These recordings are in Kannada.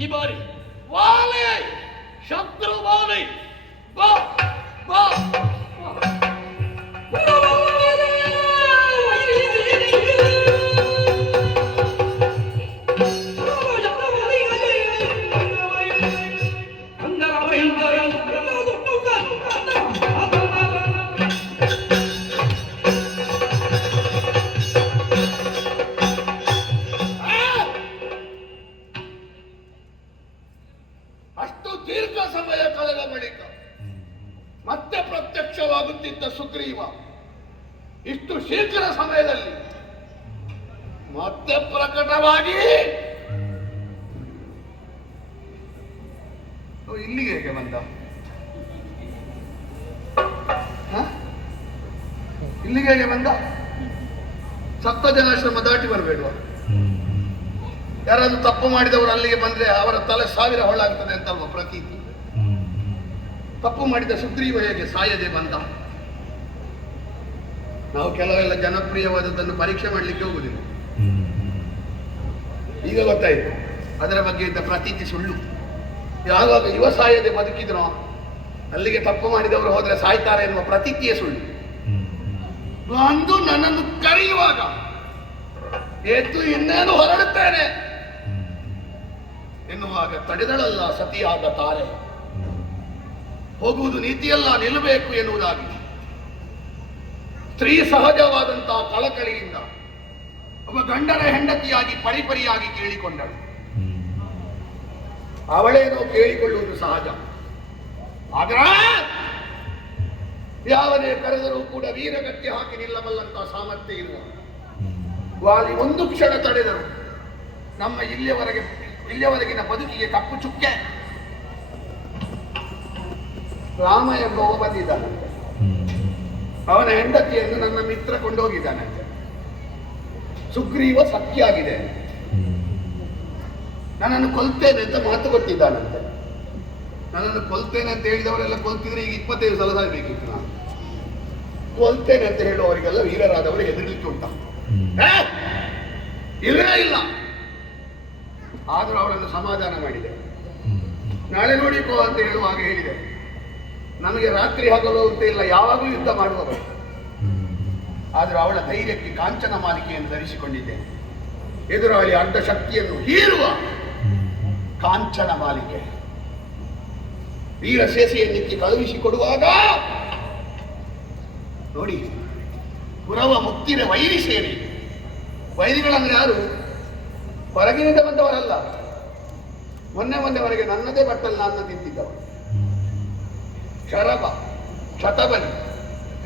ಈ ಬಾರಿ ವಾಲೆ ಶತ್ರು ವಾಲೆ ಬಾ ಬಾ ಅಷ್ಟು ದೀರ್ಘ ಸಮಯ ಕಳೆದ ಬಳಿಕ ಮತ್ತೆ ಪ್ರತ್ಯಕ್ಷವಾಗುತ್ತಿದ್ದ ಸುಗ್ರೀವ ಇಷ್ಟು ಶೀಘ್ರ ಸಮಯದಲ್ಲಿ ಮತ್ತೆ ಪ್ರಕಟವಾಗಿ ಇಲ್ಲಿಗೆ ಹೇಗೆ ಬಂದ? ಇಲ್ಲಿಗೆ ಹೇಗೆ ಬಂದ? ಸಪ್ತಜನಾಶ್ರಮ ದಾಟಿ ಬರಬೇಡುವ? ಯಾರಾದ್ರೂ ತಪ್ಪು ಮಾಡಿದವರು ಅಲ್ಲಿಗೆ ಬಂದ್ರೆ ಅವರ ತಲೆ 1000 ಹೊಳ್ಳಾಗ್ತದೆ ಅಂತಲ್ವ ಪ್ರತೀತಿ. ತಪ್ಪು ಮಾಡಿದ ಸುಗ್ರೀವ ಹೇಗೆ ಸಾಯದೆ ಬಂದ? ನಾವು ಕೆಲವೆಲ್ಲ ಜನಪ್ರಿಯವಾದದ್ದನ್ನು ಪರೀಕ್ಷೆ ಮಾಡಲಿಕ್ಕೆ ಹೋಗುದಿಲ್ಲ. ಈಗ ಗೊತ್ತಾಯ್ತು ಅದರ ಬಗ್ಗೆ ಇದ್ದ ಪ್ರತೀತಿ ಸುಳ್ಳು. ಯಾವಾಗ ಇವ ಸಾಯದೆ ಬದುಕಿದ್ರೋ ಅಲ್ಲಿಗೆ ತಪ್ಪು ಮಾಡಿದವರು ಹೋದ್ರೆ ಸಾಯ್ತಾರೆ ಎನ್ನುವ ಪ್ರತೀತಿಯೇ ಸುಳ್ಳು. ಅಂದು ನನ್ನನ್ನು ಕರೆಯುವಾಗ ಎದ್ದು ಇನ್ನೇನು ಹೊರಡುತ್ತೇನೆ ಎನ್ನುವಾಗ ತಡೆದಳಲ್ಲ ಸತಿಯಾದ ತಾರೆ. ಹೋಗುವುದು ನೀತಿಯಲ್ಲ, ನಿಲ್ಲಬೇಕು ಎನ್ನುವುದಾಗಿ ಸ್ತ್ರೀ ಸಹಜವಾದಂತಹ ಕಳಕಳಿಯಿಂದ ಒಬ್ಬ ಗಂಡನ ಹೆಂಡತಿಯಾಗಿ ಪರಿಪರಿಯಾಗಿ ಕೇಳಿಕೊಂಡಳು. ಅವಳೇನೋ ಕೇಳಿಕೊಳ್ಳುವುದು ಸಹಜ. ಆಗ ಯಾವನೇ ಕರೆದರೂ ಕೂಡ ವೀರಗತ್ಯ ಹಾಕಿ ನಿಲ್ಲಬಲ್ಲಂತಹ ಸಾಮರ್ಥ್ಯ ಇರುವ ವಾಲಿ ಒಂದು ಕ್ಷಣ ತಡೆದರು. ನಮ್ಮ ಇಲ್ಲಿಯವರೆಗಿನ ಬದುಕಿಗೆ ಕಪ್ಪು ಚುಕ್ಕೆ. ರಾಮ ಎಂಬುವ ಬಂದಿದ್ದಾನಂತೆ. ಅವನ ಹೆಂಡತಿಯನ್ನು ನನ್ನ ಮಿತ್ರ ಕೊಂಡೋಗಿದ್ದಾನಂತೆ. ಸುಗ್ರೀವ ಸತ್ಯಾಗಿದೆ, ನನ್ನನ್ನು ಕೊಲ್ತೇನೆ ಅಂತ ಮಾತು ಕೊಟ್ಟಿದ್ದಾನಂತೆ. ನನ್ನನ್ನು ಕೊಲ್ತೇನೆ ಅಂತ ಹೇಳಿದವರೆಲ್ಲ ಕೊಲ್ತಿದ್ರೆ ಈಗ 25 ಸಲ ಸಾಯ್ಬೇಕಿತ್ತು. ನಾನು ಕೊಲ್ತೇನೆ ಅಂತ ಹೇಳುವವರಿಗೆಲ್ಲ ವೀರರಾದವರು ಹೆದರ್ಲಿಕ್ಕೆ ಉಂಟ? ಇಲ್ಲವೇ ಇಲ್ಲ. ಆದರೂ ಅವಳನ್ನು ಸಮಾಧಾನ ಮಾಡಿದೆ. ನಾಳೆ ನೋಡಿಕೋ ಅಂತ ಹೇಳುವಾಗ ಹೇಳಿದೆ, ನಮಗೆ ರಾತ್ರಿ ಹಗಲು ಅಂತ ಇಲ್ಲ, ಯಾವಾಗಲೂ ಯುದ್ಧ ಮಾಡುವವರು. ಆದರೂ ಅವಳ ಧೈರ್ಯಕ್ಕೆ ಕಾಂಚನ ಮಾಲಿಕೆಯನ್ನು ಧರಿಸಿಕೊಂಡಿದ್ದೇನೆ. ಎದುರಾಳಿ ಅರ್ಧ ಶಕ್ತಿಯನ್ನು ಹೀರುವ ಕಾಂಚನ ಮಾಲಿಕೆ. ವೀರಶೇಷೆಯನ್ನೆತ್ತಿ ಕಳುಹಿಸಿಕೊಡುವಾಗ ನೋಡಿ, ಪುರವ ಮುಕ್ತಿನ ವೈರಿ ಸೇರಿ. ವೈರಿಗಳಂದ್ರೆ ಯಾರು? ಹೊರಗಿನಿಂದ ಬಂದವರಲ್ಲ. ಮೊನ್ನೆವರೆಗೆ ನನ್ನದೇ ಬಟ್ಟಲ್ಲಿ ನನ್ನ ತಿಂತಿದ್ದವರು. ಶರಭ, ಶತಬಲಿ,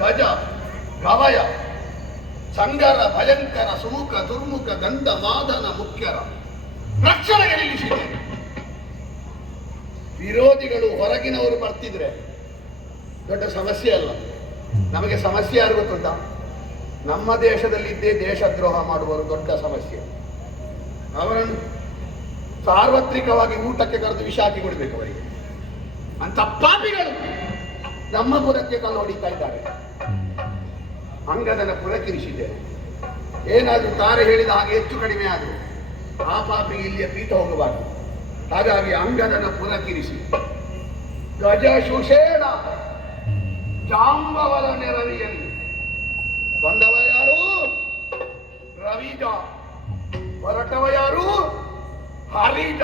ಗಜ, ಗವಯ, ಸಂಗರ, ಭಯಂಕರ, ಸುಮುಖ, ದುರ್ಮುಖ, ಗಂಧ, ಮಾದನ ಮುಖ್ಯರ ರಕ್ಷಣೆಗೆ ನಿಲ್ಲಿಸಿದೆ. ವಿರೋಧಿಗಳು ಹೊರಗಿನವರು ಬರ್ತಿದ್ರೆ ದೊಡ್ಡ ಸಮಸ್ಯೆ ಅಲ್ಲ. ನಮಗೆ ಸಮಸ್ಯೆ ಯಾರು ಗೊತ್ತುಂಟ? ನಮ್ಮ ದೇಶದಲ್ಲಿದ್ದೇ ದೇಶದ್ರೋಹ ಮಾಡುವವರು ದೊಡ್ಡ ಸಮಸ್ಯೆ. ಅವರನ್ನು ಸಾರ್ವತ್ರಿಕವಾಗಿ ಊಟಕ್ಕೆ ಕರೆದು ವಿಷ ಹಾಕಿ ಕೊಡಬೇಕು ಅವರಿಗೆ. ಅಂತ ಪಾಪಿಗಳು ನಮ್ಮ ಪುರಕ್ಕೆ ಕಲ್ಲು ಹೊಡಿತಾ ಇದ್ದಾರೆ. ಅಂಗದನ ಪುರಕ್ಕಿರಿಸಿದ್ದೇನೆ. ಏನಾದರೂ ತಾರೆ ಹೇಳಿದ ಹಾಗೆ ಹೆಚ್ಚು ಕಡಿಮೆ ಆದರೂ ಆ ಪಾಪಿಗೆ ಇಲ್ಲಿಯ ಪೀಠ ಹೋಗಬಾರದು. ಹಾಗಾಗಿ ಅಂಗದನ ಪುರಕ್ಕಿರಿಸಿ ಗಜ ಶುಷೇಣ ಜಾಂಬವಲನೆ ರವಿಯಲ್ಲಿ ಬಂದವ ಯಾರು? ರವಿಜ. ಹೊರಟವ ಯಾರು? ಹರಿಜ.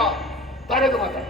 ತಡೆದು ಮಾತಾಡ.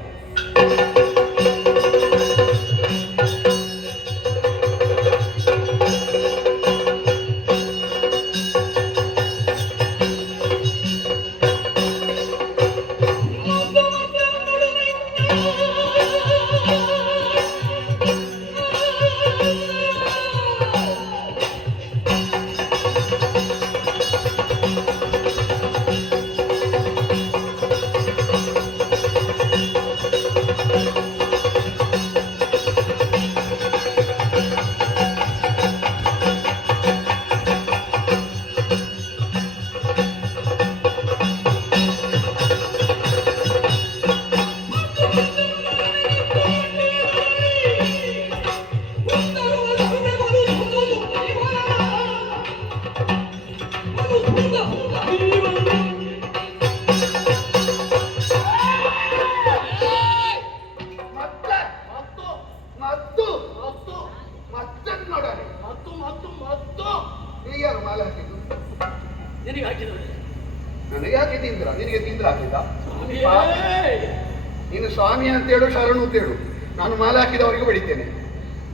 ನೀನು ಸ್ವಾಮಿ ಅಂತೇಳು, ಶರಣು ಅಂತೇಳು. ನಾನು ಮಾಲೆ ಹಾಕಿದವರಿಗೆ ಬಡಿತೇನೆ.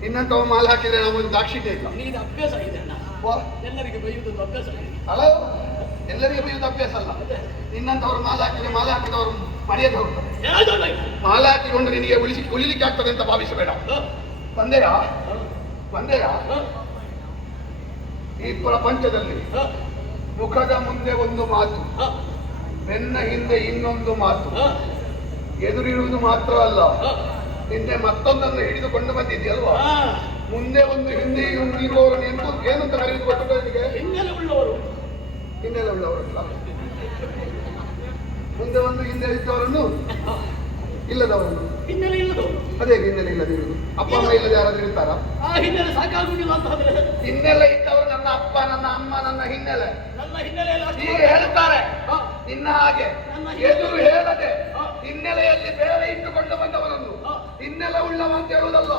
ನಿನ್ನಂತವ ಮಾಲೆ ಹಾಕಿದ್ರೆ ನಮ್ಮೊಂದು ದಾಕ್ಷಿಣ್ಯ ಇಲ್ಲ. ನೀನು ಅಭ್ಯಾಸ ಆಗಿದೆ ಅಣ್ಣ. ಎಲ್ಲರಿಗೆ ಬೈಯುವುದು ಅಭ್ಯಾಸ ಆಗಿದೆ. ಅಲ್ಲ, ಎಲ್ಲರಿಗೆ ಬೈಯುವುದು ಅಭ್ಯಾಸ ಅಲ್ಲ. ನಿನ್ನಂತವ್ರು ಮಾಲೆ ಹಾಕಿದವರು ಮರ್ಯಾದೆ ಹೋಗ್ತಾರೆ. ಮಾಲೆ ಹಾಕಿಕೊಂಡು ನಿನಗೆ ಉಳಿಲಿಕ್ಕೆ ಆಗ್ತದೆ ಅಂತ ಭಾವಿಸಬೇಡ. ಬಂದೆಯಾ ಈ ಪ್ರಪಂಚದಲ್ಲಿ ಮುಖದ ಮುಂದೆ ಒಂದು ಮಾತು, ಬೆನ್ನ ಹಿಂದೆ ಇನ್ನೊಂದು ಮಾತು, ಎದುರಿರುವುದು ಮಾತ್ರ ಅಲ್ಲ, ನಿನ್ನೆ ಮತ್ತೊಂದನ್ನು ಹಿಡಿದುಕೊಂಡು ಬಂದಿದ್ಯಲ್ವಾ? ಮುಂದೆ ಒಂದು ಹಿಂದೆ ಇರುವವರನ್ನು ಏನಂತ ಕರೆದು ಕೊಟ್ಟು ನಿನಗೆ? ಹಿನ್ನೆಲೆ ಉಳ್ಳವರಲ್ಲ, ಮುಂದೆ ಒಂದು ಹಿಂದೆ ಇದ್ದವರನ್ನು ಇಲ್ಲದವರನ್ನು. ಹಿನ್ನೆಲೆ ಇಲ್ಲದವರು ಅದೇ ಹಿನ್ನೆಲೆ ಇಲ್ಲದಿರುವುದು. ಅಪ್ಪ ಅಮ್ಮ ಇಲ್ಲದೆ ಯಾರಾದ್ರೂ ಇರ್ತಾರ? ಆ ಹಿನ್ನೆಲೆ ಸಾಕಾಗುವುದಿಲ್ಲ ಅಂತ ಹೇಳಿದ್ರೆ ಹಿನ್ನೆಲೆ ಇದ್ದವರು ನನ್ನ ಅಪ್ಪ, ನನ್ನ ಅಮ್ಮ, ನನ್ನ ಹಿನ್ನೆಲೆ ಹೀಗೆ ಹೇಳ್ತಾರೆ. ನಿನ್ನ ಹಾಗೆ ಎದುರು ಹೇಳದೆ ಹಿನ್ನೆಲೆಯಲ್ಲಿ ಬೇರೆ ಇಟ್ಟುಕೊಂಡು ಬಂದವರನ್ನು ಹಿನ್ನೆಲೆ ಉಳ್ಳವ ಅಂತ ಹೇಳುವುದಲ್ಲ.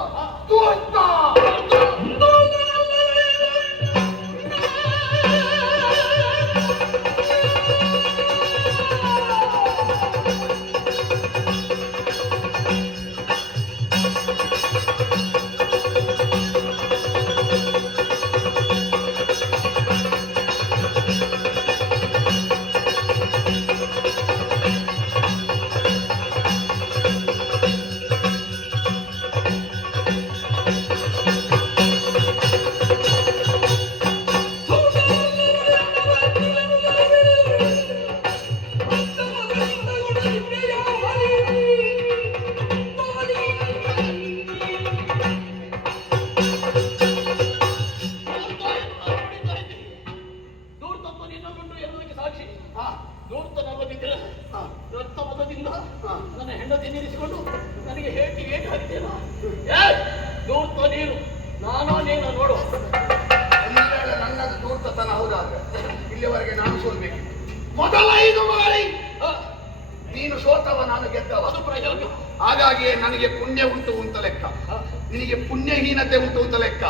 ನನ್ನ ಹೆಂಡತಿ ನಿಲ್ಲಿಸಿಕೊಂಡು ನನಗೆ ಹೇಗೆ ಹಾಕಿದ್ದೇನ? ನೀನು ನಾನೋ ನೀನು ನೋಡು. ನನ್ನದು ದೂರ್ತತನ ಹೌದಾದ್ರೆ ಇಲ್ಲಿವರೆಗೆ ನಾನು ಸೋಲ್ಬೇಕು. ಮೊದಲ 5 ಬಾರಿ ನೀನು ಸೋತವ, ನಾನು ಗೆದ್ದವ. ಅದು ಪ್ರಯೋಗ. ಹಾಗಾಗಿಯೇ ನನಗೆ ಪುಣ್ಯ ಉಂಟು ಅಂತ ಲೆಕ್ಕ, ನಿನಗೆ ಪುಣ್ಯಹೀನತೆ ಉಂಟು ಅಂತ ಲೆಕ್ಕ.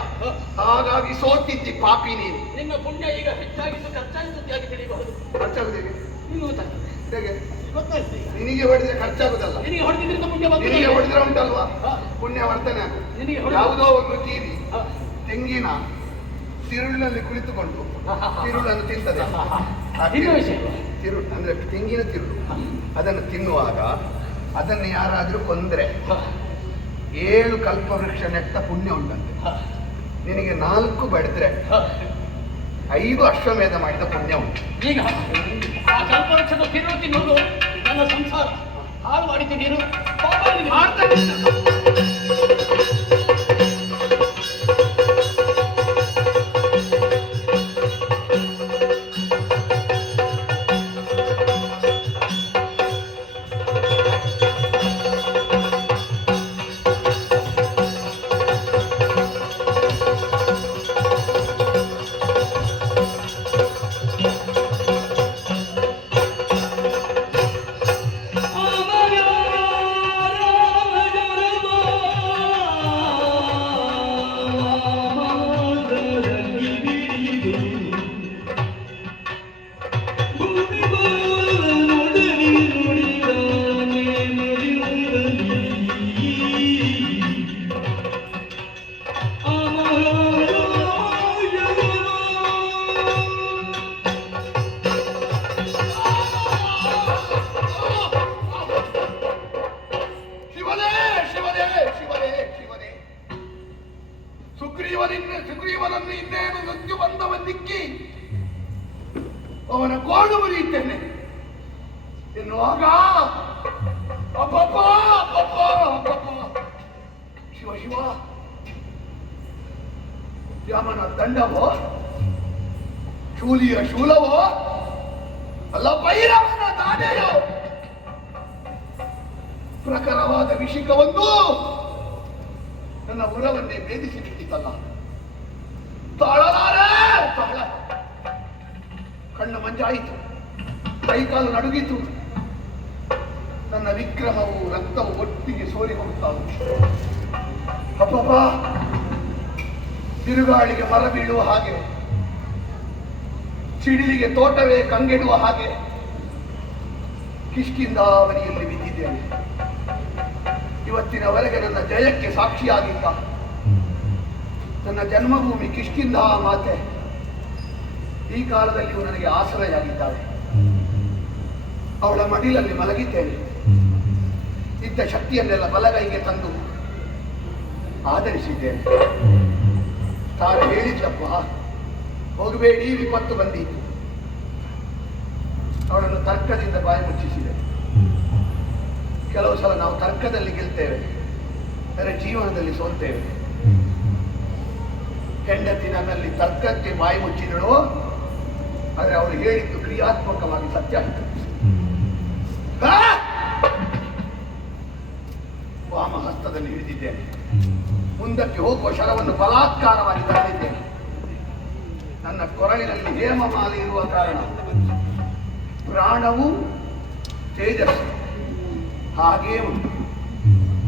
ಹಾಗಾಗಿ ಸೋತಿದ್ದಿ ಪಾಪಿ ನೀನು. ನಿನ್ನ ಪುಣ್ಯ ಈಗ ಹೆಚ್ಚಾಗಿದ್ದು ಖರ್ಚಾಗಿ ತಿಳಿಯಬಹುದು. ಖರ್ಚಾಗುದಿಲ್ಲ ನೀನು ಹೇಗೆ ಗೊತ್ತಾಗ್ತದೆ? ನಿನಗೆ ಹೊಡೆದ್ರೆ ಖರ್ಚಾಗುದಲ್ಲ, ನಿನಗೆ ಹೊಡೆದಿದ್ರಿಂದ ಪುಣ್ಯ ಬಂದಿದೆ. ನಿನಗೆ ಹೊಡೆದ್ರೆ ಉಂಟಲ್ವಾ ಪುಣ್ಯ ವರ್ತನೆ ಆಗು. ಯಾವುದೋ ಒಂದು ಟಿವಿ ತೆಂಗಿನ ತಿರುಳಿನಲ್ಲಿ ಕುಳಿತುಕೊಂಡು ತಿರುಳನ್ನು ತಿಂತದೆ. ತಿರುಳು ಅಂದ್ರೆ ತೆಂಗಿನ ತಿರುಳು, ಅದನ್ನು ತಿನ್ನುವಾಗ ಅದನ್ನು ಯಾರಾದ್ರೂ ಕೊಂದ್ರೆ 7 ಕಲ್ಪವೃಕ್ಷ ನೆಟ್ಟ ಪುಣ್ಯ ಉಂಟಂತೆ. ನಿನಗೆ 4 ಬಡಿದ್ರೆ 5 ಅಶ್ವಮೇಧ ಮಾಡಿದ ಪುಣ್ಯ ಉಂಟು. ಈಗ ಆ ಕಲ್ಪವೃಕ್ಷದ ತಿರುಳು ತಿನ್ನೋದು ನನ್ನ ಸಂಸಾರ ಹಾಳು ಮಾಡಿದ್ದು ನೀನು. ಸುಗ್ರೀವನನ್ನು ಇನ್ನೇನು ನುಗ್ಗಿ ಬಂದವನ್ನಿಕ್ಕಿ ಅವನ ಗೋಡು ಮುರಿಯುತ್ತೇನೆ ಎನ್ನುವಾಗ ಅಪ್ಪಪ್ಪ ಅಪ್ಪಪ್ಪ ಅಪ್ಪಪ್ಪ ಶಿವ ಶಿವ, ಯಮನ ದಂಡವೋ ಶೂಲಿಯ ಶೂಲವೋ ಅಲ್ಲ ಭೈರವನ ದಾಡೆಯೋ, ಪ್ರಖರವಾದ ವಿಷಿಕವೊಂದು ನನ್ನ ಉರವನ್ನೇ ಭೇದಿಸಿ ಬಿಟ್ಟಿತಲ್ಲ. ತಾಳಲಾರೆ ತಾಳ, ಕಣ್ಣು ಮಂಜಾಯಿತು, ಕೈಕಾಲು ನಡುಗಿತು, ನನ್ನ ವಿಕ್ರಮವು ರಕ್ತವು ಒಟ್ಟಿಗೆ ಸೋರಿ ಹೋಗುತ್ತಾವು. ಅಪ್ಪಪ್ಪ, ತಿರುಗಾಳಿಗೆ ಮರ ಬೀಳುವ ಹಾಗೆ, ಸಿಡಿಲಿಗೆ ತೋಟವೇ ಕಂಗೆಡುವ ಹಾಗೆ ಕಿಷ್ಕಿಂದಾವನಿಯಲ್ಲಿ ಬಿದ್ದಿದ್ದೇನೆ. ಇವತ್ತಿನವರೆಗೆ ನನ್ನ ಜಯಕ್ಕೆ ಸಾಕ್ಷಿಯಾಗಿದ್ದ ನನ್ನ ಜನ್ಮಭೂಮಿ ಕಿಷ್ಕಿಂಧ ಮಾತೆ ಈ ಕಾಲದಲ್ಲಿಯೂ ನನಗೆ ಆಸರೆಯಾಗಿದ್ದಾಳೆ. ಅವಳ ಮಡಿಲಲ್ಲಿ ಮಲಗಿದ್ದೇನೆ. ಇದ್ದ ಶಕ್ತಿಯನ್ನೆಲ್ಲ ಬಲಗೈಗೆ ತಂದು ಆಧರಿಸಿದ್ದೇನೆ. ತಾನು ಹೇಳಿದ್ಲಪ್ಪ, ಹೋಗಬೇಡಿ, ವಿಪತ್ತು ಬಂದಿತ್ತು. ಅವಳನ್ನು ತರ್ಕದಿಂದ ಬಾಯಿ ಮುಚ್ಚಿಸಿದೆ. ಕೆಲವು ಸಲ ನಾವು ತರ್ಕದಲ್ಲಿ ಗೆಲ್ತೇವೆ, ಆದರೆ ಜೀವನದಲ್ಲಿ ಸೋಲ್ತೇವೆ. ಹೆಂಡತಿ ನನ್ನಲ್ಲಿ ತರ್ಕಕ್ಕೆ ಬಾಯಿ ಮುಚ್ಚಿದಳು, ಆದರೆ ಅವಳು ಹೇಳಿದ್ದು ಕ್ರಿಯಾತ್ಮಕವಾಗಿ ಸತ್ಯ ಆಯಿತು. ವಾಮ ಹಸ್ತದಲ್ಲಿ ಹಿಡಿದಿದ್ದೇನೆ. ಮುಂದಕ್ಕೆ ಹೋಗುವ ಶರವನ್ನು ಬಲಾತ್ಕಾರವಾಗಿ ತಡೆದಿದ್ದೇನೆ. ನನ್ನ ಕೊರಳಿನಲ್ಲಿ ಹೇಮಮಾಲೆ ಇರುವ ಕಾರಣ ಪ್ರಾಣವು ತೇಜಸ್ಸು ಹಾಗೇ ಉಂಟು.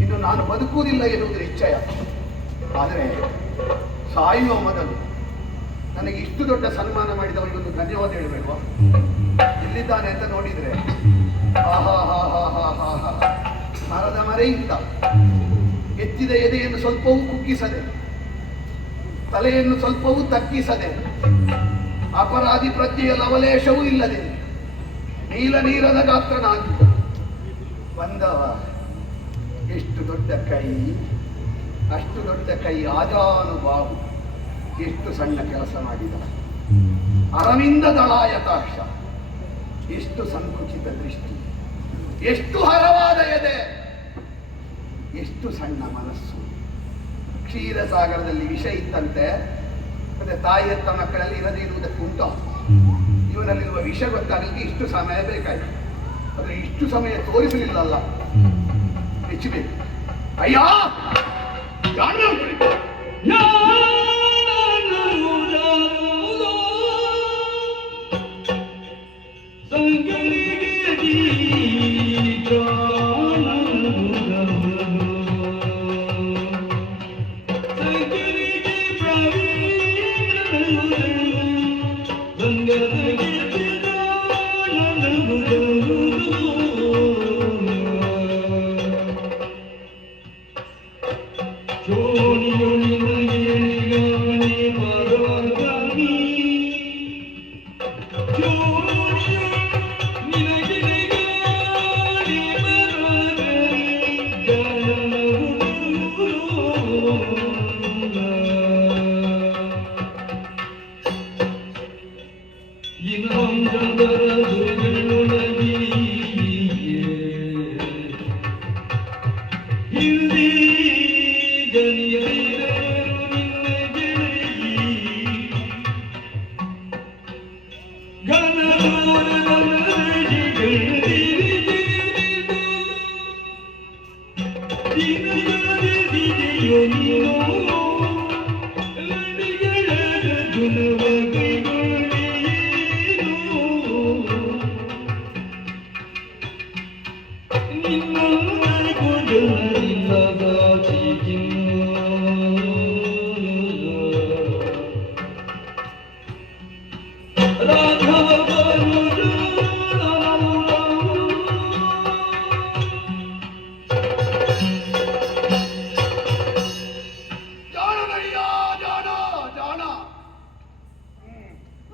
ಇನ್ನು ನಾನು ಬದುಕುವುದಿಲ್ಲ ಎನ್ನುವುದು ನಿಶ್ಚಯ. ಆದರೆ ಸಾಯುವ ಮೊದಲು ನನಗೆ ಇಷ್ಟು ದೊಡ್ಡ ಸನ್ಮಾನ ಮಾಡಿದವರಿಗೊಂದು ಧನ್ಯವಾದ ಹೇಳಬೇಕು. ಎಲ್ಲಿದ್ದಾನೆ ಅಂತ ನೋಡಿದ್ರೆ ಮರದ ಮರೆಯಿಂದ ಎತ್ತಿದ ಎದೆಯನ್ನು ಸ್ವಲ್ಪವೂ ಕುಗ್ಗಿಸದೆ, ತಲೆಯನ್ನು ಸ್ವಲ್ಪವೂ ತಗ್ಗಿಸದೆ, ಅಪರಾಧಿ ಪ್ರಜ್ಞೆಯ ಲವಲೇಶವೂ ಇಲ್ಲದೆ ನೀಲ ನೀರದ ಗಾತ್ರನಾಗಿ ಬಂದವ. ಎಷ್ಟು ದೊಡ್ಡ ಕೈ, ಅಷ್ಟು ದೊಡ್ಡ ಕೈ, ಆಜಾನುಬಾಹು. ಎಷ್ಟು ಸಣ್ಣ ಕೆಲಸ ಮಾಡಿದ. ಅರವಿಂದ ದಳಾಯತಾಕ್ಷ. ಎಷ್ಟು ಸಂಕುಚಿತ ದೃಷ್ಟಿ, ಎಷ್ಟು ಹರವಾದ ಎದೆ, ಎಷ್ಟು ಸಣ್ಣ ಮನಸ್ಸು. ಕ್ಷೀರಸಾಗರದಲ್ಲಿ ವಿಷ ಇತ್ತಂತೆ, ಮತ್ತೆ ತಾಯಿ ಹೆತ್ತ ಮಕ್ಕಳಲ್ಲಿ ಇರದೇ ಇರುವುದಕ್ಕೆ ಉಂಟು. ಇವನಲ್ಲಿರುವ ವಿಷ ಗೊತ್ತಾಗಲಿಕ್ಕೆ ಇಷ್ಟು ಸಮಯ ಬೇಕಾಯಿತು. ಆದರೆ ಇಷ್ಟು ಸಮಯ ತೋರಿಸಲಿಲ್ಲಲ್ಲ, ಹೆಚ್ಚಬೇಕು. ಅಯ್ಯ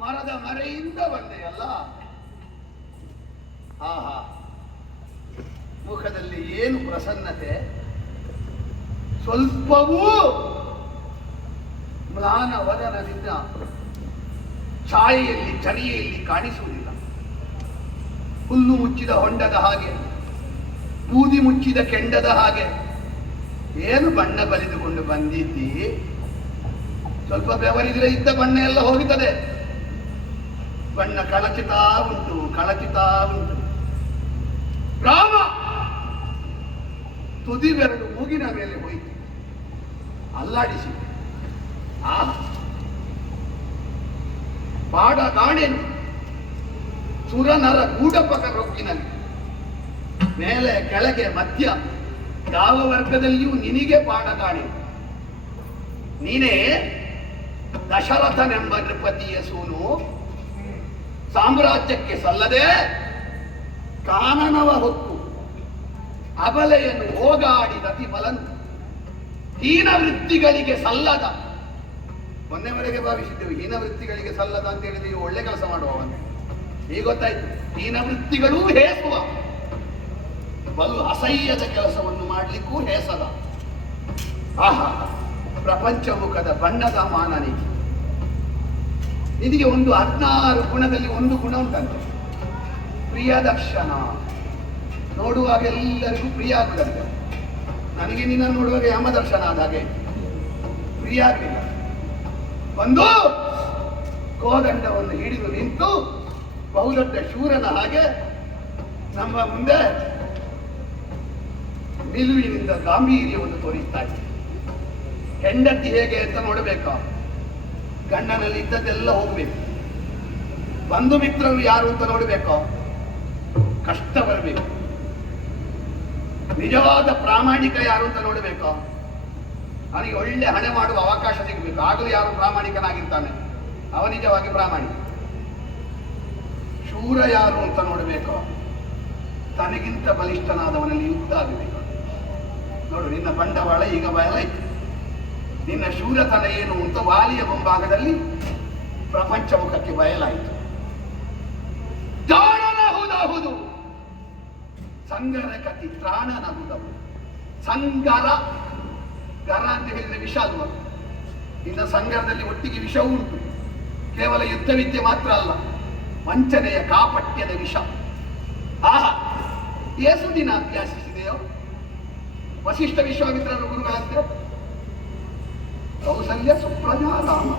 ಮರದ ಮರೆಯಿಂದ ಬಂದೆಯಲ್ಲ. ಆಹಾ, ಮುಖದಲ್ಲಿ ಏನು ಪ್ರಸನ್ನತೆ, ಸ್ವಲ್ಪವೂ ಮ್ಲಾನ ವದನದಿಂದ ಛಾಯೆಯಲ್ಲಿ ಚಳಿಯಲ್ಲಿ ಕಾಣಿಸುವುದಿಲ್ಲ. ಹುಲ್ಲು ಮುಚ್ಚಿದ ಹೊಂಡದ ಹಾಗೆ, ಬೂದಿ ಮುಚ್ಚಿದ ಕೆಂಡದ ಹಾಗೆ. ಏನು ಬಣ್ಣ ಬಲಿದುಕೊಂಡು ಬಂದಿದ್ದಿ? ಸ್ವಲ್ಪ ಬೆವರಿದ್ರೆ ಇದ್ದ ಬಣ್ಣ ಎಲ್ಲ ಹೋಗುತ್ತದೆ. ಬಣ್ಣ ಕಳಚಿತಾ ಉಂಟು, ಕಳಚಿತಾ ಉಂಟು. ರಾಮ ತುದಿ ಬೆರಳು ಮೂಗಿನ ಮೇಲೆ ಹೋಯಿತು, ಅಲ್ಲಾಡಿಸಿ. ಆ ಪಾಡ ಗಾಣೆನು ಸುರನರ ಗೂಢಪಕ ರೊಕ್ಕಿನಲ್ಲಿ ಮೇಲೆ ಕೆಳಗೆ ಮಧ್ಯ ಯಾವ ವರ್ಗದಲ್ಲಿಯೂ ನಿನಗೆ ಪಾಡ ಗಾಣೆ. ನೀನೇ ದಶರಥನೆಂಬ ನೃಪತಿಯ ಸೂನು, ಸಾಮ್ರಾಜ್ಯಕ್ಕೆ ಸಲ್ಲದೆ ಕಾನನವ ಹೊತ್ತು ಅಬಲೆಯನ್ನು ಹೋಗಾಡಿದ ಅತಿಬಲನು ಹೀನ ವೃತ್ತಿಗಳಿಗೆ ಸಲ್ಲದ. ಮೊನ್ನೆವರೆಗೆ ಭಾವಿಸಿದ್ದೆವು ಹೀನ ವೃತ್ತಿಗಳಿಗೆ ಸಲ್ಲದ ಅಂತ ಹೇಳಿದ್ರೆ ನೀವು ಒಳ್ಳೆ ಕೆಲಸ ಮಾಡುವವನು. ಈಗ ಗೊತ್ತಾಯ್ತು, ಹೀನ ವೃತ್ತಿಗಳೂ ಹೇಸುವ, ಬಲು ಅಸಹ್ಯದ ಕೆಲಸವನ್ನು ಮಾಡಲಿಕ್ಕೂ ಹೇಸದ. ಆಹಾ, ಪ್ರಪಂಚ ಮುಖದ ಬಣ್ಣದ ಮಾನನಿಗೆ. ನಿನಗೆ ಒಂದು 16 ಗುಣದಲ್ಲಿ ಒಂದು ಗುಣ ಉಂಟಂತೆ, ಪ್ರಿಯ ದರ್ಶನ. ನೋಡುವಾಗ ಎಲ್ಲರಿಗೂ ಪ್ರಿಯ ಆಗ್ತದೆ. ನನಗೆ ನಿನ್ನ ನೋಡುವಾಗ ಯಮ ದರ್ಶನ ಆದ ಹಾಗೆ ಪ್ರಿಯ ಆಗಲಿಲ್ಲ. ಒಂದು ಕೋದಂಡವನ್ನು ಹಿಡಿದು ನಿಂತು ಬಹುದೊಡ್ಡ ಶೂರನ ಹಾಗೆ ನಮ್ಮ ಮುಂದೆ ನಿಲುವಿನಿಂದ ಗಾಂಭೀರ್ಯವನ್ನು ತೋರಿಸ್ತಾ ಇದ್ದೆ. ಹೆಂಡತಿ ಹೇಗೆ ಅಂತ ನೋಡಬೇಕಾ? ಗಂಡನಲ್ಲಿ ಇದ್ದದ್ದೆಲ್ಲ ಹೋಗ್ಬೇಕು. ಬಂಧು ಮಿತ್ರರು ಯಾರು ಅಂತ ನೋಡಬೇಕು, ಕಷ್ಟ ಬರಬೇಕು. ನಿಜವಾದ ಪ್ರಾಮಾಣಿಕ ಯಾರು ಅಂತ ನೋಡಬೇಕು, ಅವನಿಗೆ ಒಳ್ಳೆ ಹಣೆ ಮಾಡುವ ಅವಕಾಶ ಸಿಗಬೇಕು. ಆಗಲೂ ಯಾರು ಪ್ರಾಮಾಣಿಕನಾಗಿರ್ತಾನೆ, ಅವ ನಿಜವಾಗಿ ಪ್ರಾಮಾಣಿಕ. ಶೂರ ಯಾರು ಅಂತ ನೋಡಬೇಕು, ತನಗಿಂತ ಬಲಿಷ್ಠನಾದವನಲ್ಲಿ ಯುದ್ಧ ಆಗಬೇಕು. ನೋಡು, ನಿನ್ನ ಬಂಡವಾಳ ಈಗ ಬಯಲಾಯ್ತು. ನಿನ್ನ ಶೂರತನ ಏನು ಅಂತ ವಾಲಿಯ ಮುಂಭಾಗದಲ್ಲಿ ಪ್ರಪಂಚ ಮುಖಕ್ಕೆ ಬಯಲಾಯಿತು. ಜಾಣನಹುದಹುದು ಸಂಗರ ಕತಿ ತ್ರಾಣನಹುದವು. ಸಂಗರ, ಗರ ಅಂತ ಹೇಳಿದ್ರೆ ವಿಷ ಅಲ್ವ? ಇನ್ನು ಸಂಗರದಲ್ಲಿ ಒಟ್ಟಿಗೆ ವಿಷವೂ ಉಂಟು. ಕೇವಲ ಯುದ್ಧ ವಿದ್ಯೆ ಮಾತ್ರ ಅಲ್ಲ, ವಂಚನೆಯ ಕಾಪಟ್ಯದ ವಿಷ. ಆಹಾ, ಏಸು ದಿನ ಅಭ್ಯಾಸಿಸಿದೆಯೋ ವಸಿಷ್ಠ ವಿಶ್ವಾಮಿತ್ರರ ಗುರುಗಳಂತೆ. ಕೌಸಲ್ಯ ಸುಪ್ರಜಾ ರಾಮ,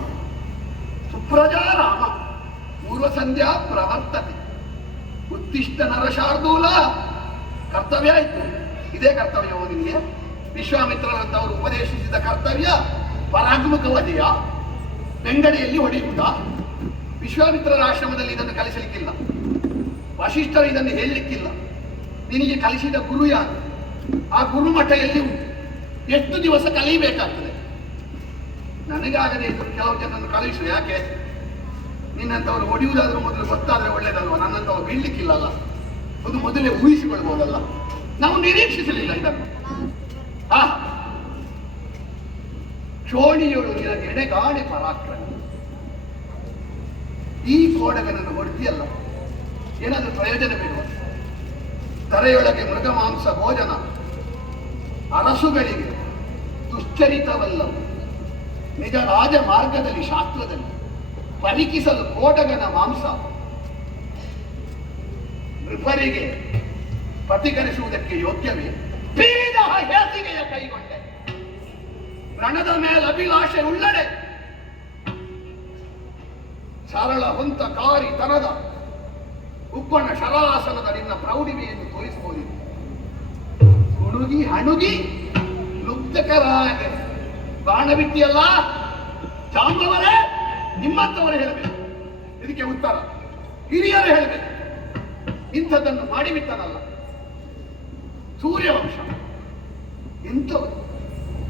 ಸುಪ್ರಜಾ ರಾಮ ಪೂರ್ವ ಸಂಧ್ಯಾ ಪ್ರವರ್ತತೆ. ಉತ್ತಿಷ್ಟ ನರಶಾರ್ದೂಲ, ಕರ್ತವ್ಯ ಆಯ್ತು. ಇದೇ ಕರ್ತವ್ಯವೋ ನಿನಗೆ? ವಿಶ್ವಾಮಿತ್ರರಂತವರು ಉಪದೇಶಿಸಿದ ಕರ್ತವ್ಯ ಪರಾತ್ಮಕವದೆಯ? ಬೆಂಗಡೆಯಲ್ಲಿ ಹೊಡೆಯುವುದ? ವಿಶ್ವಾಮಿತ್ರರ ಆಶ್ರಮದಲ್ಲಿ ಇದನ್ನು ಕಲಿಸಲಿಕ್ಕಿಲ್ಲ, ವಸಿಷ್ಠರು ಇದನ್ನು ಹೇಳಲಿಕ್ಕಿಲ್ಲ. ನಿನಗೆ ಕಲಿಸಿದ ಗುರು ಯಾರು? ಆ ಗುರುಮಠ ಎಲ್ಲಿ ಉಂಟು? ಎಷ್ಟು ದಿವಸ ಕಲಿಯಬೇಕಾಗ್ತದೆ? ನನಗಾಗದೆ ಇದ್ರು ಕೆಲವು ಜನರನ್ನು ಕಳಿಸು. ಯಾಕೆ? ನಿನ್ನಂತವರು ಹೊಡೆಯುವುದಾದ್ರೂ ಮೊದಲು ಗೊತ್ತಾದ್ರೆ ಒಳ್ಳೇದಲ್ವ? ನನ್ನಂತವರು ಬೀಳ್ಲಿಕ್ಕಿಲ್ಲಲ್ಲ, ಅದು ಮೊದಲೇ ಊಹಿಸಿಕೊಳ್ಬಹುದಲ್ಲ. ನಾವು ನಿರೀಕ್ಷಿಸಲಿಲ್ಲ ಇದನ್ನು. ಶೋಣಿಯೋಳು ನಿನಗೆ ಎಡೆಗಾಣೆ ಪರಾಕ್ರಮ. ಈ ಕೋಡಗನನ್ನು ಹೊಡೆದಿಯಲ್ಲ, ಏನಾದರೂ ಪ್ರಯೋಜನ ಬೇಡುವ? ತರೆಯೊಳಗೆ ಮೃಗ ಮಾಂಸ ಭೋಜನ, ಅರಸುಗಳಿಗೆ ದುಶ್ಚರಿತವಲ್ಲವು. ನಿಜ ರಾಜ ಮಾರ್ಗದಲ್ಲಿ ಶಾಸ್ತ್ರದಲ್ಲಿ ಪರಿಕಿಸಲು ಕೋಟಗನ ಮಾಂಸ ನೃಪರಿಗೆ ಪ್ರತಿಕರಿಸುವುದಕ್ಕೆ ಯೋಗ್ಯವೇ? ಬೀದ ಹೇಸಿಗೆಯ ಕೈಗೊಂಡೆ, ರಣದ ಮೇಲೆ ಅಭಿಲಾಷೆ ಉಳ್ಳಡೆ. ಸರಳ ಹೊಂತ ಕಾರಿ ತನದ ಉಬ್ಬಣ ಶರಾಸನದ ನಿನ್ನ ಪ್ರೌಢಿಮೆಯನ್ನು ತೋರಿಸಬಹುದಿತ್ತು. ಹುಡುಗಿ ಹಣುಗಿ ಲುಬ್ಧಕರಾಗೆ ಬಾಣ ಬಿಟ್ಟಿಯಲ್ಲ. ಜಾಂಬವರೇ, ನಿಮ್ಮಂತವರೇ ಹೇಳಬೇಕು ಇದಕ್ಕೆ ಉತ್ತರ. ಹಿರಿಯರು ಹೇಳಬೇಕು. ಇಂಥದ್ದನ್ನು ಮಾಡಿಬಿಟ್ಟನಲ್ಲ ಸೂರ್ಯವಂಶ. ಎಂಥವರು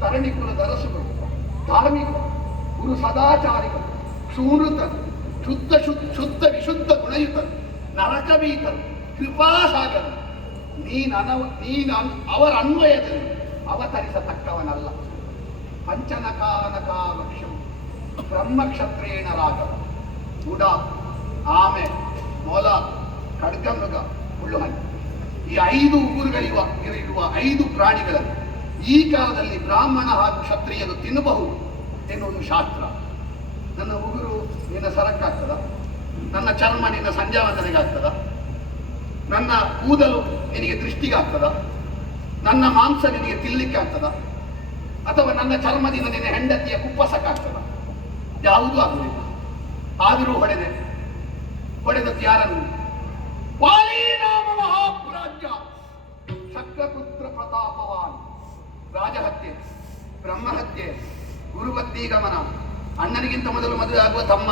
ತರಣಿ ಕುಲದ ಅರಸುಗಳು, ಧಾರ್ಮಿಕರು, ಗುರು ಸದಾಚಾರಿಗಳು, ಸುನೃತರು, ಶುದ್ಧ ವಿಶುದ್ಧ ಗುಣಯುತರು, ನರಕವೀತರು, ಕೃಪಾಸಾಗರು. ನೀನು ಅವರ ಅನ್ವಯದಲ್ಲಿ ಅವತರಿಸತಕ್ಕವನಲ್ಲ. ಪಂಚನಕಾನಕಾವಕ್ಷಂ ಬ್ರಹ್ಮಕ್ಷತ್ರೇಣ ರಾಘವ. ಉಡ, ಆಮೆ, ಮೊಲ, ಖಡ್ಗಮೃಗ, ಮುಳ್ಳುಹಣ್ಣು, ಈ 5 ಉಗುರುಗಳಿರುವ 5 ಪ್ರಾಣಿಗಳನ್ನು ಈ ಕಾಲದಲ್ಲಿ ಬ್ರಾಹ್ಮಣ ಹಾಗೂ ಕ್ಷತ್ರಿಯರು ತಿನ್ನಬಹುದು ಎನ್ನುವುದು ಶಾಸ್ತ್ರ. ನನ್ನ ಉಗುರು ನಿನ್ನ ಸರಕ್ಕಾಗ್ತದ? ನನ್ನ ಚರ್ಮ ನಿನ್ನ ಸಂಧ್ಯಾವಂದನೆಗಾಗ್ತದ? ನನ್ನ ಕೂದಲು ನಿನಗೆ ದೃಷ್ಟಿಗಾಗ್ತದ? ನನ್ನ ಮಾಂಸ ನಿನಗೆ ತಿನ್ನಲಿಕ್ಕೆ ಆಗ್ತದ? ಅಥವಾ ನನ್ನ ಚರ್ಮದಿಂದ ನಿನ್ನ ಹೆಂಡತಿಯ ಕುಪ್ಪಸಕ್ಕಾಗ್ತದ? ಯಾವುದೂ ಆಗುವುದಿಲ್ಲ. ಆದರೂ ಹೊಡೆದದ್ದು ಯಾರನ್ನು? ವಾಲಿನಾಮ ಮಹಾಪ್ರಾಜ್ಯ ಶಕ್ರಪುತ್ರ ಪ್ರತಾಪವಾನ್. ರಾಜಹತ್ಯೆ, ಬ್ರಹ್ಮಹತ್ಯೆ, ಗುರುಬದ್ಧಿ ಗಮನ, ಅಣ್ಣನಿಗಿಂತ ಮೊದಲು ಮದುವೆ ಆಗುವ ತಮ್ಮ,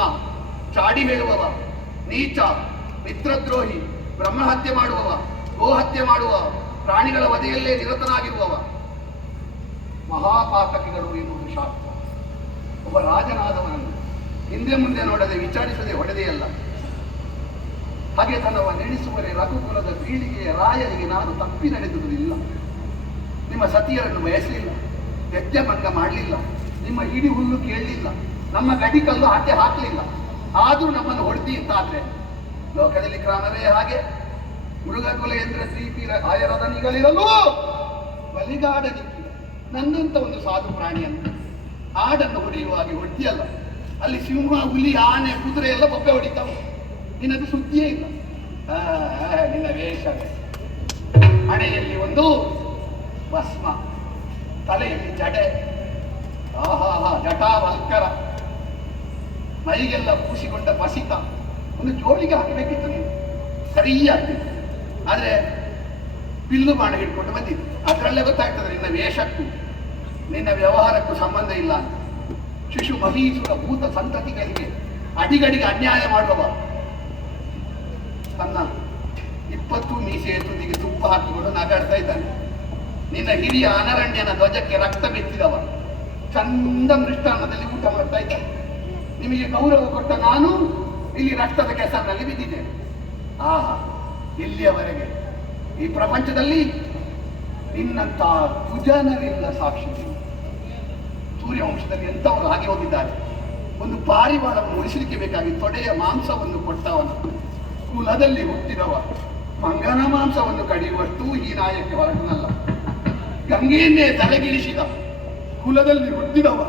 ಚಾಡಿ ಹೇಳುವವ, ನೀಚ, ಮಿತ್ರದ್ರೋಹಿ, ಬ್ರಹ್ಮಹತ್ಯೆ ಮಾಡುವವ, ಗೋಹತ್ಯೆ ಮಾಡುವ, ಪ್ರಾಣಿಗಳ ವಧೆಯಲ್ಲೇ ನಿರತನಾಗಿರುವವ ಮಹಾಪಾತಕಿಗಳು ಎನ್ನುವುದು ಶಾಸ್ತ್ರ. ಒಬ್ಬ ರಾಜನಾದವನನ್ನು ಹಿಂದೆ ಮುಂದೆ ನೋಡದೆ ವಿಚಾರಿಸದೆ ಹೊಡೆದೆಯಲ್ಲ. ಹಾಗೆ ತನ್ನವ ನೆನೆಸುವರೆ ರಘುಕುಲದ ಪೀಳಿಗೆಯ ರಾಯರಿಗೆ ನಾನು ತಪ್ಪಿ ನಡೆದುವುದಿಲ್ಲ. ಸತಿಯರನ್ನು ಬಯಸಲಿಲ್ಲ, ಯಜ್ಞಭಂಗ ಮಾಡಲಿಲ್ಲ, ನಿಮ್ಮ ಇಡೀ ಹುಲ್ಲು ಕೇಳಲಿಲ್ಲ, ನಮ್ಮ ಗಡಿ ಕಲ್ಲು ಆಚೆ ಹಾಕಲಿಲ್ಲ. ಆದರೂ ನಮ್ಮನ್ನು ಹೊಡೆದಿ ಅಂತಾದ್ರೆ ಲೋಕದಲ್ಲಿ ಕ್ರಮವೇ ಹಾಗೆ. ಮೃಗಕುಲೇಂದ್ರ ಶ್ರೀಪಿ ಆಯರದನಿಗಳಿರಲು ಬಲಿಗಾಡ ನಿಕ್ಕಿದ ನನ್ನಂತ ಒಂದು ಸಾಧು ಪ್ರಾಣಿಯನ್ನು ಆಡನ್ನು ಹೊಡೆಯುವ ಹೊಡೆದಿಯಲ್ಲ. ಅಲ್ಲಿ ಸಿಂಹ, ಹುಲಿ, ಆನೆ, ಕುದುರೆ ಎಲ್ಲ ಬೊಬ್ಬೆ ಹೊಡಿತಾವೆ. ನಿನ್ನದು ಸುದ್ದಿಯೇ ಇಲ್ಲ. ನಿನ್ನ ವೇಷವೇ. ಹಣೆಯಲ್ಲಿ ಒಂದು ಭಸ್ಮ, ತಲೆಯಲ್ಲಿ ಜಡೆ, ಜಟಾವಲ್ಕರ, ಮೈಗೆಲ್ಲ ಪೂಸಿಕೊಂಡ ಮಸಿತ. ಒಂದು ಜೋಳಿಗೆ ಹಾಕಬೇಕಿತ್ತು ನೀವು, ಸರಿಯಾಗ್ತಿತ್ತು. ಆದ್ರೆ ಬಿಲ್ಲು ಬಾಣ ಹಿಡ್ಕೊಂಡು ಬಂದಿತ್ತು. ಅದರಲ್ಲೇ ಗೊತ್ತಾಗ್ತದೆ ನಿನ್ನ ವೇಷಕ್ಕೂ ನಿನ್ನ ವ್ಯವಹಾರಕ್ಕೂ ಸಂಬಂಧ ಇಲ್ಲ ಅಂತ. ಶಿಶು ಮಹೀಸುರ ಭೂತ ಸಂತತಿಗಳಿಗೆ ಅಡಿಗಡಿಗೆ ಅನ್ಯಾಯ ಮಾಡುವವ ತನ್ನ 20 ಮೀಸೆಯ ತುದಿಗೆ ತುಪ್ಪ ಹಾಕಿಕೊಂಡು ನಗಾಡ್ತಾ ಇದ್ದಾನೆ. ನಿನ್ನ ಹಿರಿಯ ಅನರಣ್ಯನ ಧ್ವಜಕ್ಕೆ ರಕ್ತ ಬೆತ್ತಿದವ ಚಂದ ಮೃಷ್ಟಾನ್ನದಲ್ಲಿ ಊಟ ಮಾಡ್ತಾ ಇದ್ದಾನೆ. ನಿಮಗೆ ಗೌರವ ಕೊಟ್ಟ ನಾನು ಇಲ್ಲಿ ರಕ್ತದ ಕೆಸರಿನಲ್ಲಿ ಬಿದ್ದಿದ್ದೇನೆ. ಆಹಾ, ಇಲ್ಲಿಯವರೆಗೆ ಈ ಪ್ರಪಂಚದಲ್ಲಿ ನಿನ್ನಂತ ಕುಜನರಿಲ್ಲ ಸಾಕ್ಷಿ. ಸೂರ್ಯವಂಶದಲ್ಲಿ ಎಂಥವರು ಹಾಗೆ ಹೋಗಿದ್ದಾರೆ. ಒಂದು ಪಾರಿವಾಳವನ್ನು ಉಳಿಸಲಿಕ್ಕೆ ಬೇಕಾಗಿ ತೊಡೆಯ ಮಾಂಸವನ್ನು ಕೊಟ್ಟವನ, ಕುಲದಲ್ಲಿ ಹುಟ್ಟಿದವ ಮಂಗನ ಮಾಂಸವನ್ನು ಕಡಿಯುವಷ್ಟು ಈ ನಾಯಕ್ಕೆ ಹೊರಟನಲ್ಲ. ಗಂಗೆಯನ್ನೇ ತಲೆಗಿಳಿಸಿದ ಕುಲದಲ್ಲಿ ಹುಟ್ಟಿದವ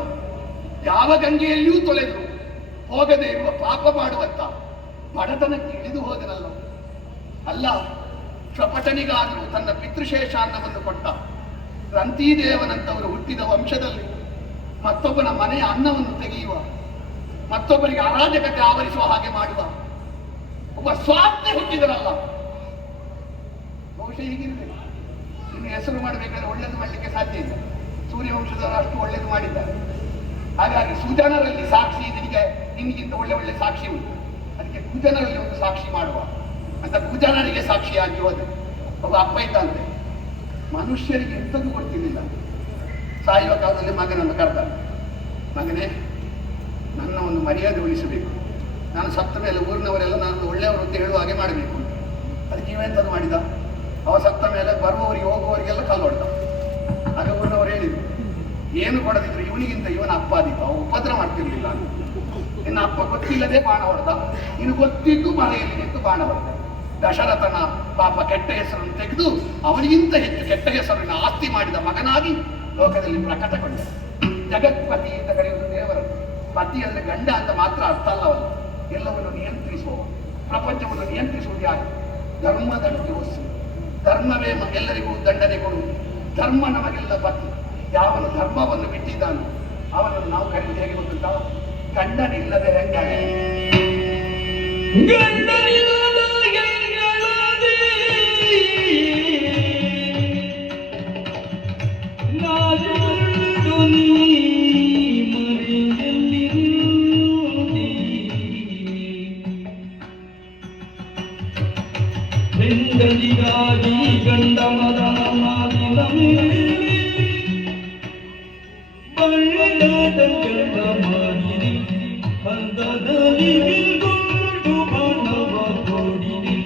ಯಾವ ಗಂಗೆಯಲ್ಲಿಯೂ ತೊಳೆದು ಹೋಗದೆ ಇರುವ ಪಾಪ ಮಾಡುವಂತ ಬಡತನಕ್ಕೆ ಇಳಿದು ಹೋದನಲ್ಲ. ಅಲ್ಲ, ಶ್ವಪಟನಿಗಾದರೂ ತನ್ನ ಪಿತೃಶೇಷಾನ್ನವನ್ನು ಕೊಟ್ಟ ರಂತಿದೇವನಂತವರು ಹುಟ್ಟಿದ ವಂಶದಲ್ಲಿ ಮತ್ತೊಬ್ಬನ ಮನೆಯ ಅನ್ನವನ್ನು ತೆಗೆಯುವ, ಮತ್ತೊಬ್ಬರಿಗೆ ಅರಾಜಕತೆ ಆವರಿಸುವ ಹಾಗೆ ಮಾಡುವ ಒಬ್ಬ ಸ್ವಾರ್ಥಿ ಹುಟ್ಟಿದರಲ್ಲ. ಬಹುಶಃ ಹೀಗಿರ್ಬೇಕು. ಇನ್ನು ಹೆಸರು ಮಾಡಬೇಕಾದ್ರೆ ಒಳ್ಳೇದು ಮಾಡಲಿಕ್ಕೆ ಸಾಧ್ಯ ಇಲ್ಲ. ಸೂರ್ಯವಂಶದವರು ಅಷ್ಟು ಒಳ್ಳೇದು ಮಾಡಿದ್ದಾರೆ. ಹಾಗಾಗಿ ಸುಜನರಲ್ಲಿ ಸಾಕ್ಷಿ ನಿನಗಿಂತ ಒಳ್ಳೆ ಸಾಕ್ಷಿ ಉಂಟು. ಅದಕ್ಕೆ ಕುಜನರಲ್ಲಿ ಒಂದು ಸಾಕ್ಷಿ ಮಾಡುವ ಅಂತ ಕುಜನರಿಗೆ ಸಾಕ್ಷಿಯಾಗಿ ಹೋದೆ. ಒಬ್ಬ ಅಪ್ಪ ಇದ್ದಂತೆ, ಮನುಷ್ಯರಿಗೆ ಎಂಥದ್ದು ಕೊಡ್ತಿರ್ಲಿಲ್ಲ. ಸಾಯುವ ಕಾಲದಲ್ಲಿ ಮಗನನ್ನು ಕರೆದಾನೆ, ಮಗನೇ ನನ್ನ ಒಂದು ಮರ್ಯಾದೆ ಉಳಿಸಬೇಕು, ನಾನು ಸತ್ತ ಮೇಲೆ ಊರಿನವರೆಲ್ಲ ನಾನು ಒಳ್ಳೆಯವರು ಅಂತ ಹೇಳುವ ಹಾಗೆ ಮಾಡಬೇಕು. ಅದಕ್ಕೆ ಇವೆಂಥದ್ದು ಮಾಡಿದ, ಅವ ಸತ್ತ ಮೇಲೆ ಬರುವವರಿಗೆ ಹೋಗುವವರಿಗೆಲ್ಲ ಕಲ್ಲು ಹೊಡೆದ. ಆಗ ಊರಿನವರು ಹೇಳಿದ್ರು, ಏನು ಕೊಡದಿದ್ರು ಇವನಿಗಿಂತ ಇವನ ಅಪ್ಪ ಆದಿತ್ತು, ಅವ ಉಪದ್ರ ಮಾಡ್ತಿರ್ಲಿಲ್ಲ. ನಿನ್ನ ಅಪ್ಪ ಗೊತ್ತಿಲ್ಲದೆ ಬಾಣ ಹೊಡೆದ, ಇನ್ನು ಗೊತ್ತಿದ್ದು ಮನೆಯಲ್ಲಿ ನಿಂತು ಬಾಣ ಹೊಡೆದ. ದಶರಥನ ಪಾಪ ಕೆಟ್ಟ ಹೆಸರನ್ನು ತೆಗೆದು ಅವನಿಗಿಂತ ಹೆಚ್ಚು ಕೆಟ್ಟ ಹೆಸರಿನ ಆಸ್ತಿ ಮಾಡಿದ ಮಗನಾಗಿ ಲೋಕದಲ್ಲಿ ಪ್ರಕಟಗೊಂಡ. ಜಗತ್ಪತಿ ಅಂತ ಕರೆಯುವುದು ದೇವರನ್ನು. ಪತಿ ಅಂದ್ರೆ ಗಂಡ ಅಂತ ಮಾತ್ರ ಅರ್ಥ ಅಲ್ಲವಲ್ಲ, ಎಲ್ಲವನ್ನು ನಿಯಂತ್ರಿಸುವ, ಪ್ರಪಂಚವನ್ನು ನಿಯಂತ್ರಿಸುವುದು ಯಾರು? ಧರ್ಮದಂತೆ ಹೊಸ್ಸು. ಧರ್ಮವೇ ಎಲ್ಲರಿಗೂ ದಂಡನೆ ಕೊಡುವುದು. ಧರ್ಮ ನಮಗೆಲ್ಲ ಪತಿ. ಯಾವನು ಧರ್ಮವನ್ನು ಬಿಟ್ಟಿದ್ದಾನೋ ಅವನನ್ನು ನಾವು ಕರೆಯುವುದು ಹೇಗೆ ಗೊತ್ತುಂಟ? ಗಂಡನಿಲ್ಲದೆ ಹೆಂಗಾಗ. ಗಂಡನಿಗಾಗಿ ಗಂಡ ಮದನ ಮಾದಿನ ಬಳ್ಳದ ಗಂಡ ಮಾಡಿರಿ ಹಂದದಲ್ಲಿ ಬಿಲ್ಗೊಂಡು ಬಣ್ಣವ ಕೊಡಿರಿ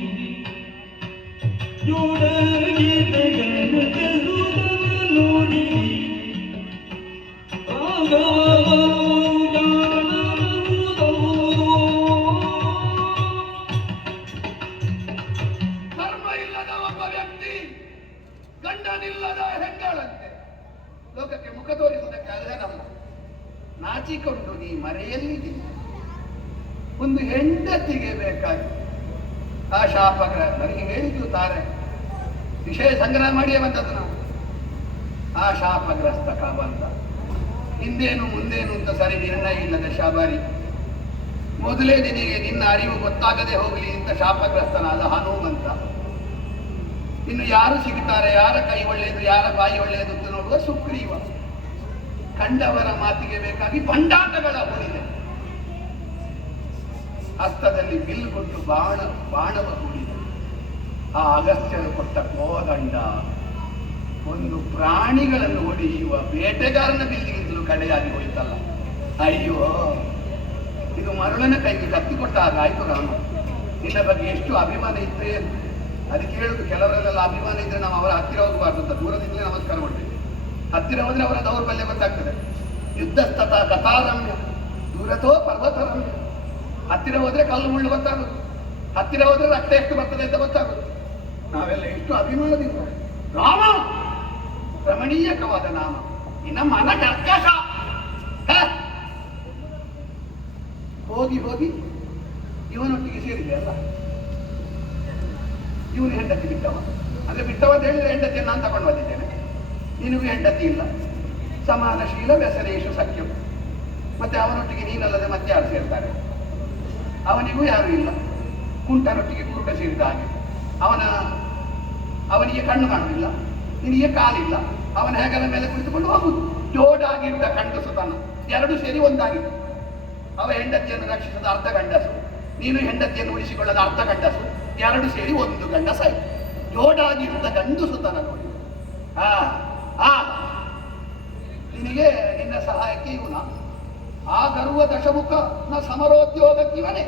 ಜೋಡಗಿದ ಗಂಡರುದವ ನೋಡಿರಿ ಆಗ ಗಂಡನಿಲ್ಲದ ಹೆಂಗಳಂತೆ ಲೋಕಕ್ಕೆ ಮುಖ ತೋರಿಸುವುದಕ್ಕೆ ಅಲ್ಲನಲ್ಲ. ನಾಚಿಕೊಂಡು ನೀ ಮರೆಯಲ್ಲಿದ್ದೀನಿ. ಒಂದು ಹೆಂಡತಿಗೆ ಬೇಕಾಗಿ ಆ ಶಾಪಗ್ರಹ ನನಗೆ ಹೇಳಿದ್ಲು ತಾರೆ, ವಿಷಯ ಸಂಗ್ರಹ ಮಾಡಿಯೇ ಬಂದದ್ದು ನಾವು. ಆ ಶಾಪಗ್ರಸ್ತ ಕಾಬಂತ ಹಿಂದೇನು ಮುಂದೇನು ಅಂತ ಸರಿ ನಿರ್ಣಯ ಇಲ್ಲದ ಶಾಬಾರಿ. ಮೊದಲೇ ನಿನಗೆ ನಿನ್ನ ಅರಿವು ಗೊತ್ತಾಗದೆ ಹೋಗಲಿ ಅಂತ ಶಾಪಗ್ರಸ್ತನಾದ ಹನುಮಂತ. ಇನ್ನು ಯಾರು ಸಿಗ್ತಾರೆ, ಯಾರ ಕೈ ಒಳ್ಳೆಯದು, ಯಾರ ಬಾಯಿ ಒಳ್ಳೆಯದು ಅಂತ ನೋಡುವ ಸುಗ್ರೀವ. ಕಂಡವರ ಮಾತಿಗೆ ಬೇಕಾಗಿ ಬಂಡಾಟಗಳ ಹೂಡಿದೆ. ಹಸ್ತದಲ್ಲಿ ಬಿಲ್ ಕೊಟ್ಟು ಬಾಣವ ಹೂಡಿದೆ. ಆ ಅಗಸ್ತ್ಯರು ಕೊಟ್ಟ ಕೋದಂಡ ಒಂದು ಪ್ರಾಣಿಗಳನ್ನು ಹೊಡೆಯುವ ಬೇಟೆಗಾರನ ಬಿಲ್ಲಿಗಿಂತಲೂ ಕಡೆಯಾಗಿ ಹೋಯಿತಲ್ಲ. ಅಯ್ಯೋ, ಇದು ಮರುಳನ ಕೈಗೆ ಕತ್ತಿ ಕೊಟ್ಟ ಹಾಗಾಯ್ತು. ರಾಮ, ನಿನ್ನ ಬಗ್ಗೆ ಎಷ್ಟು ಅಭಿಮಾನ ಇತ್ತೇ ಅಂತ. ಅದಕ್ಕೆ ಹೇಳುದು, ಕೆಲವರೆಲ್ಲ ಅಭಿಮಾನ ಇದ್ರೆ ನಾವು ಅವರ ಹತ್ತಿರ ಹೋಗಬಾರ್ದು ಅಂತ, ದೂರದಿಂದಲೇ ನಮಸ್ಕಾರ ಮಾಡ್ತೇವೆ. ಹತ್ತಿರ ಹೋದ್ರೆ ಅವರ ದೌರ್ಬಲ್ಯ ಗೊತ್ತಾಗ್ತದೆ. ಯುದ್ಧಸ್ತತ ಕಥಾರಮ್ಯ ದೂರತೋ ಪರ್ವತರಮ್ಯ. ಹತ್ತಿರ ಹೋದ್ರೆ ಕಲ್ಲು ಮುಳ್ಳು ಗೊತ್ತಾಗೋದು, ಹತ್ತಿರ ಹೋದ್ರೆ ರಕ್ತ ಎಷ್ಟು ಬರ್ತದೆ ಅಂತ ಗೊತ್ತಾಗೋದು. ನಾವೆಲ್ಲ ಎಷ್ಟು ಅಭಿಮಾನದಿಂದ ರಾಮ ರಮಣೀಯಕವಾದ ನಾಮ, ಇನ್ನ ಮನ ಕರ್ಕಶ. ಹೋಗಿ ಹೋಗಿ ಇವನೊಟ್ಟಿಗೆ ಸೇರಿದೆ ಅಲ್ಲ, ಇವನು ಹೆಂಡತಿ ಬಿಟ್ಟವ. ಅಂದ್ರೆ ಬಿಟ್ಟವ ಅಂತ ಹೇಳಿದ್ರೆ ಹೆಂಡತಿಯನ್ನು ನಾನು ತಗೊಂಡು ಬಂದಿದ್ದೇನೆ. ನಿನಗೂ ಹೆಂಡತಿ ಇಲ್ಲ, ಸಮಾನಶೀಲ ವ್ಯಸನೇಶು ಸಖ್ಯಂ. ಮತ್ತೆ ಅವನೊಟ್ಟಿಗೆ ನೀನಲ್ಲದೆ ಮತ್ತೆ ಯಾರು ಸೇರ್ತಾರೆ? ಅವನಿಗೂ ಯಾರು ಇಲ್ಲ. ಕುಂಟನೊಟ್ಟಿಗೆ ಕುರುಟ ಸೇರಿದ ಹಾಗೆ. ಅವನಿಗೆ ಕಣ್ಣು ಕಾಣುವುದಿಲ್ಲ, ನಿನಗೆ ಕಾಲಿಲ್ಲ. ಅವನ ಹೆಗಲ ಮೇಲೆ ಕುಳಿತುಕೊಂಡು ಹೋಗುದು. ಜೋಡಾಗಿದ್ದ ಗಂಡಸುತನ ಎರಡು ಸೇರಿ ಒಂದಾಗಿದೆ. ಅವ ಹೆಂಡತಿಯನ್ನು ರಕ್ಷಿಸದ ಅರ್ಧ ಗಂಡಸು, ನೀನು ಹೆಂಡತಿಯನ್ನು ಉಳಿಸಿಕೊಳ್ಳದ ಅರ್ಧ ಗಂಡಸು, ಎರಡು ಸೇರಿ ಒಂದು ಗಂಡಸಾಯ್ತು. ಜೋಡಾಗಿದ್ದ ಗಂಡಸುತನ ನೋಡಿ. ನಿನಗೆ ನಿನ್ನ ಸಹಾಯಕ್ಕೆ ಇವನ ಆ ಗರ್ವ ದಶಮುಖ ನ ಸಮರೋದ್ಯೋಗಕ್ಕೆ ಇವನೇ.